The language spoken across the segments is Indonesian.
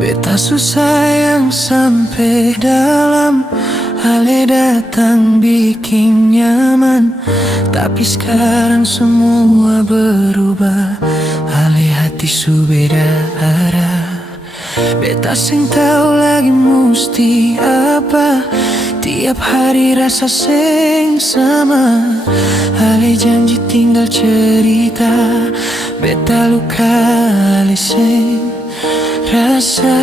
Beta susah yang sampai dalam, ale datang bikin nyaman. Tapi sekarang semua berubah, ale hati su beda arah. Beta sing tau lagi musti apa, tiap hari rasa sing sama. Ale janji tinggal cerita, beta luka ale sing rasa.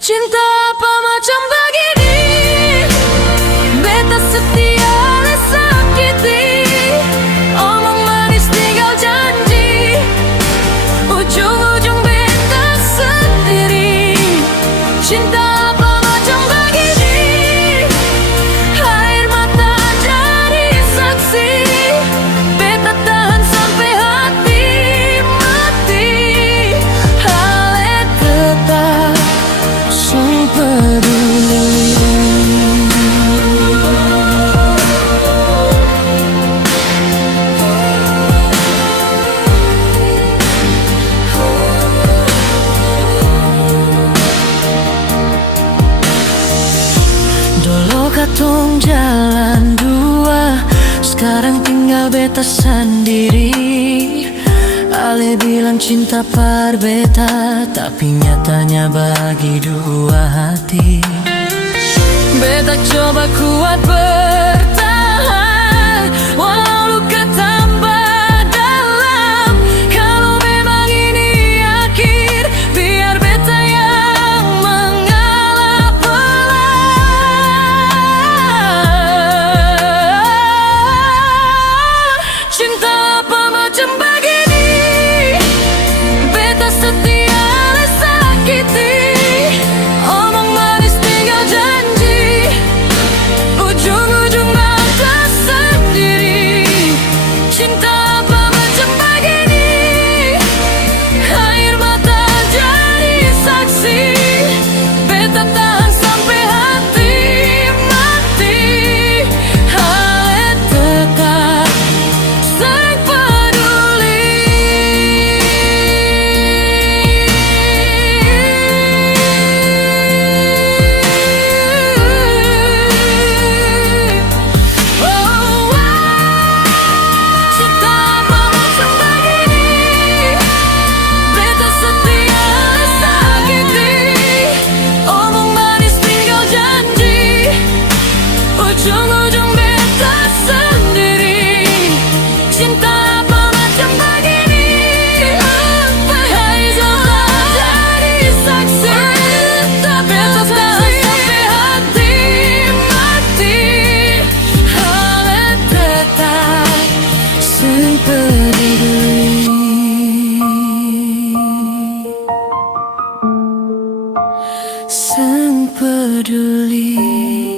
Cinta apa macam begini, beta setia ale sakiti. Omong manis tinggal janji, ujung-ujung beta sendiri. Cinta apa macam begini, air mata jadi saksi. Beta tahan sampai hati mati, ale tetap sung peduli. Dulu katong jalan dua, sekarang tinggal beta sendiri. Ale bilang cinta par beta, tapi nyatanya bagi dua hati. Beta coba kuat bertahan, walau luka tambah dalam. Kalau memang ini akhir, biar beta yang mengalah pelan. Cinta apa macam begini, beta setia ale sakiti. Omong manis tinggal janji, ujung-ujung beta sendiri. Cinta apa macam begini, air mata jadi saksi. Beta tahan sampai hati mati, ale tetap sing peduli. Cinta apa macam begini, beta setia ale sakiti. Omong manis tinggal janji, ujung-ujung beta sendiri. Cinta apa macam begini, air mata jadi saksi. Beta tahan sampai hati mati, ale tetap sing peduli. Sing peduli.